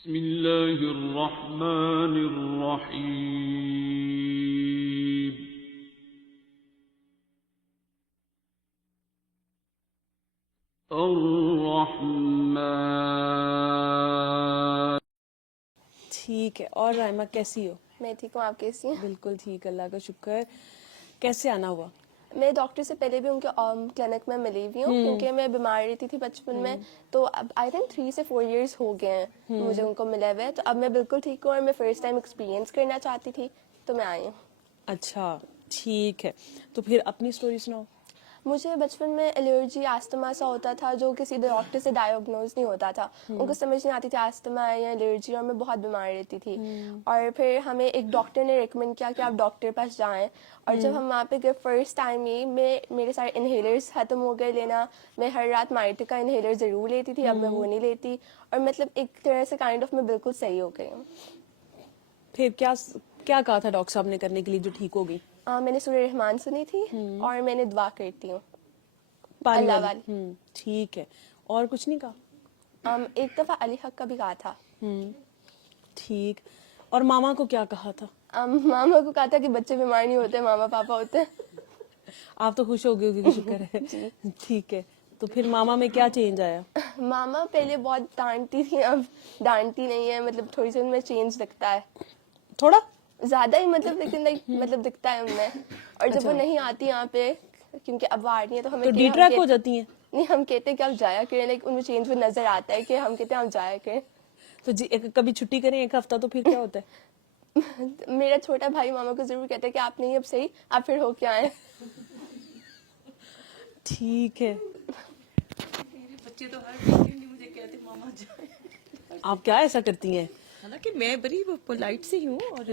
بسم اللہ الرحمن الرحیم الرحمن. ٹھیک ہے. اور رائمہ کیسی ہو؟ میں ٹھیک ہوں، آپ کیسی ہیں؟ بالکل ٹھیک، اللہ کا شکر. کیسے آنا ہوا؟ میں ڈاکٹر سے پہلے بھی ان کے کلینک میں ملی ہوئی ہوں، کیونکہ میں بیمار رہتی تھی بچپن میں. تو اب آئی تھنک 3 سے 4 ایئرس ہو گئے ہیں مجھے ان کو ملے ہوئے. تو اب میں بالکل ٹھیک ہوں اور میں فرسٹ ٹائم ایکسپیرینس کرنا چاہتی تھی تو میں آئی ہوں. اچھا ٹھیک ہے. تو پھر اپنی سٹوری سناؤ. مجھے بچپن میں الرجی آستما سا ہوتا تھا جو کسی ڈاکٹر سے ڈائگنوز نہیں ہوتا تھا. ان کو سمجھ نہیں آتی تھی آستما ہے یا الرجی، اور میں بہت بیمار رہتی تھی. اور پھر ہمیں ایک ڈاکٹر نے ریکمینڈ کیا کہ آپ ڈاکٹر پاس جائیں. اور جب ہم وہاں پہ گئے فرسٹ ٹائم ہی میرے سارے انہیلرز ختم ہو گئے لینا. میں ہر رات مائٹے کا انہیلر ضرور لیتی تھی، اب میں وہ نہیں لیتی. اور مطلب ایک طرح سے کائنڈ آف میں بالکل صحیح ہو گئی ہوں. پھر کیا کہا تھا ڈاکٹر صاحب نے کرنے کے لیے جو ٹھیک ہو گئی؟ میں نے سورہ رحمان سنی تھی اور میں نے دعا کرتی ہوں پانی اللہ والی. ٹھیک ہے. اور کچھ نہیں کہا؟ ایک دفعہ علی حق کا بھی کہا تھا. ٹھیک. اور ماما کو کیا کہا تھا؟ ماما کو کہا تھا کہ بچے بیمار نہیں ہوتے، ماما پاپا ہوتے ہیں. آپ تو خوش ہو گئے ہوگی کہ شکر ہے. ٹھیک ہے. تو پھر ماما میں کیا چینج آیا؟ ماما پہلے بہت ڈانٹتی تھی، اب ڈانٹتی نہیں ہے. مطلب تھوڑی سی ان میں چینج دکھتا ہے، تھوڑا زیادہ ہی مطلب، لیکن مطلب دکھتا ہے ان میں. اور جب وہ نہیں آتی یہاں پہ کیونکہ اب وہ آ رہی ہیں تو ہمیں ڈی ٹریک ہو جاتی ہیں؟ نہیں، ہم کہتے ہیں کہ آپ جایا کریں. لائک ان میں چینج وہ نظر آتا ہے کہ ہم کہتے ہیں آپ جایا کریں. تو کبھی چھٹی کریں ایک ہفتہ تو پھر کیا ہوتا ہے؟ میرا چھوٹا بھائی ماما کو ضرور کہتا ہے کہ آپ نہیں اب صحیح، آپ پھر ہو کے آئیں. ٹھیک ہے. بچے تو ہر ویکینڈ مجھے کہتے ماما جائیں. آپ کیا ایسا کرتی ہیں؟ حالانکہ میں بڑی پولائٹ سی ہوں اور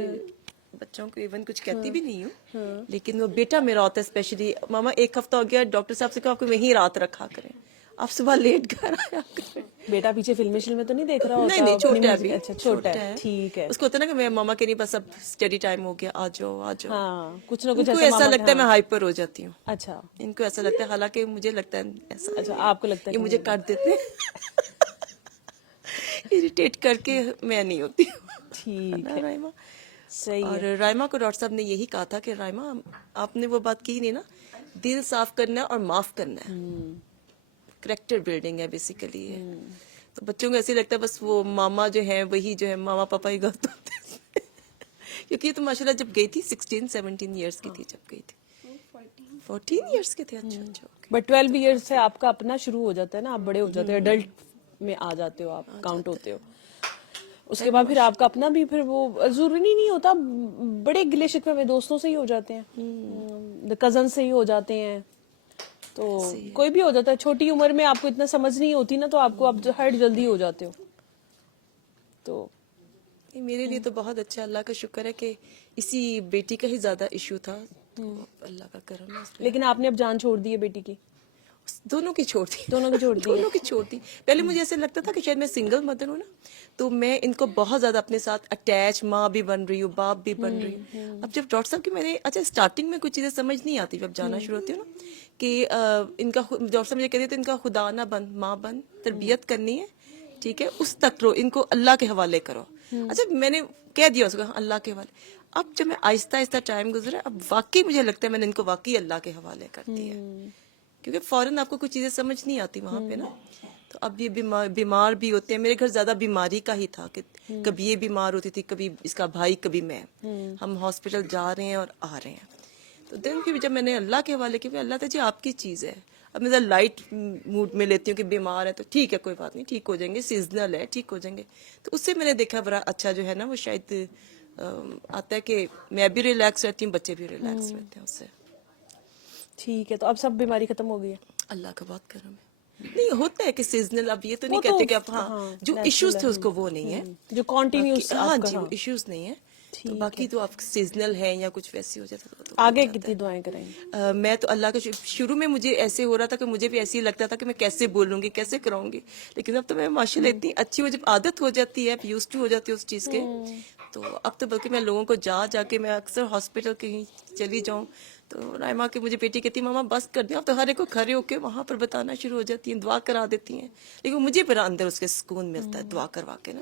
بچوں کو ایون کچھ کہتی بھی نہیں ہوں، لیکن وہ بیٹا میرا ہوتا ہے اسپیشلی، ماما ایک ہفتہ ہو گیا ڈاکٹر صاحب سے کہا آپ کو وہیں رات رکھا کریں، آپ صبح لیٹ گھر آیا کریں. بیٹا پیچھے فلم میں تو نہیں دیکھ رہا ہوتا؟ نہیں چھوٹا ہے ابھی. اچھا چھوٹا ہے. ٹھیک ہے. اس کو ہوتا ہے نا کہ میں ماما کے نہیں بس اب اسٹڈی ٹائم ہو گیا، آ جاؤ آ جاؤ. ہاں کچھ نہ ان کچھ کو ایسا ماما لگتا ہے میں ہائپر ہو جاتی ہوں. اچھا ان کو ایسا لگتا ہے، حالانکہ مجھے لگتا ہے ایسا اچھا آپ کو لگتا ہے یہ کہ مجھے کاٹ دیتے ہیں اریٹیٹ کر کے. میں نہیں ہوتی. ٹھیک ہے. رائمہ صحیح اور ہے. رائمہ کو ڈاکٹر صاحب نے یہی کہا تھا کہ رائمہ آپ نے وہ بات کی نہیں نا، دل صاف کرنا ہے اور معاف کرنا ہے. کریکٹر بلڈنگ ہے بیسیکلی یہ. تو بچوں کو ایسے لگتا ہے بس وہ ماما جو ہے وہی جو ہے ماما پاپا ہی غلط ہوتے ہیں. کیونکہ یہ تو ماشاء اللہ جب گئی تھی 16-17 ایئرس کی تھی جب گئی تھی. 14 ایئرس کے تھے. اچھا بٹ 12 ایئرس سے آپ کا اپنا شروع ہو جاتا ہے نا، آپ بڑے ہو جاتے ہیں، ایڈلٹ میں آ جاتے ہو، آپ کاؤنٹ ہوتے ہو. اس کے بعد پھر آپ کا اپنا بھی پھر وہ ضروری نہیں ہوتا، بڑے گلے شکوے میں دوستوں سے ہی ہو جاتے ہیں، کزن سے ہی ہو جاتے ہیں. تو کوئی بھی ہو جاتا ہے. چھوٹی عمر میں آپ کو اتنا سمجھ نہیں ہوتی نا، تو آپ کو اب ہرٹ جلدی ہو جاتے ہو. تو میرے لیے تو بہت اچھا، اللہ کا شکر ہے کہ اسی بیٹی کا ہی زیادہ ایشو تھا. اللہ کا کرم ہے. لیکن آپ نے اب جان چھوڑ دی ہے بیٹی کی؟ دونوں کی چھوڑ دی. دونوں کی چھوڑ دی. دونوں کی چھوڑ دی. پہلے مجھے ایسے لگتا تھا کہ شاید میں سنگل مدر ہوں نا، تو میں ان کو بہت زیادہ اپنے ساتھ اٹیچ ماں بھی بن رہی ہوں، باپ بھی بن رہی ہوں. اب جب ڈاکٹر صاحب کی میں نے اچھا اسٹارٹنگ میں کچھ چیزیں سمجھ نہیں آتی جب جانا شروع ہوتی ہوں نا، کہ ان کا ڈاکٹر صاحب مجھے کہتے تھے ان کا خدا نہ بن ماں بن، تربیت کرنی ہے ٹھیک ہے، اس تک رو، ان کو اللہ کے حوالے کرو. اچھا میں نے کہہ دیا اس کو اللہ کے حوالے. اب جب میں آہستہ آہستہ ٹائم گزرا، اب واقعی مجھے لگتا ہے میں نے ان کو واقعی اللہ کے حوالے کر دیا ہے، کیونکہ فوراً آپ کو کچھ چیزیں سمجھ نہیں آتی وہاں پہ نا. تو اب یہ بیمار بھی ہوتے ہیں. میرے گھر زیادہ بیماری کا ہی تھا کہ کبھی یہ بیمار ہوتی تھی، کبھی اس کا بھائی، کبھی میں. ہم ہاسپٹل جا رہے ہیں اور آ رہے ہیں. تو دن کی جب میں نے اللہ کے حوالے کیا، اللہ تعالیٰ جی آپ کی چیز ہے. اب میں لائٹ موڈ میں لیتی ہوں کہ بیمار ہے تو ٹھیک ہے کوئی بات نہیں، ٹھیک ہو جائیں گے، سیزنل ہے، ٹھیک ہو جائیں گے. تو اس سے میں نے دیکھا بڑا اچھا جو ہے نا وہ شاید آتا ہے کہ میں بھی ریلیکس رہتی ہوں، بچے بھی ریلیکس رہتے ہیں اس سے. ٹھیک ہے. تو اب سب بیماری ختم ہو گئی ہے؟ اللہ کا بہت کرم ہے. نہیں ہوتا ہے کہ سیزنل، اب یہ تو نہیں کہتے کہ اب ہاں جو ایشوز تھے اس کو وہ نہیں ہے، جو کنٹینیوس. ہاں جی وہ ایشوز نہیں ہے. تو باقی تو آپ سیزنل ہے یا کچھ ویسی ہو جاتا ہے. آگے کتنی دعائیں کریں گے؟ میں تو اللہ کا شروع میں مجھے ایسے ہو رہا تھا کہ مجھے بھی ایسے ہی لگتا تھا کہ میں کیسے بولوں گی، کیسے کراؤں گی. لیکن اب تو میں ماشاء اللہ اتنی اچھی ہو، جب عادت ہو جاتی ہے، اب یوز ٹو ہو جاتی ہے اس چیز کے. تو اب تو بلکہ میں لوگوں کو جا کے میں اکثر ہاسپٹل کہیں چلی جاؤں تو رائمہ کی مجھے بیٹی کہتی ماما بس کر دیں. اب تو ہر ایک کو کھڑے ہو کے وہاں پر بتانا شروع ہو جاتی ہیں، دعا کرا دیتی ہیں. لیکن مجھے پھر اندر اس کے سکون ملتا ہے دعا کروا کے نا.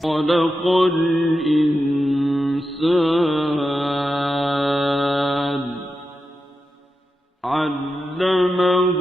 خلق الإنسان علمه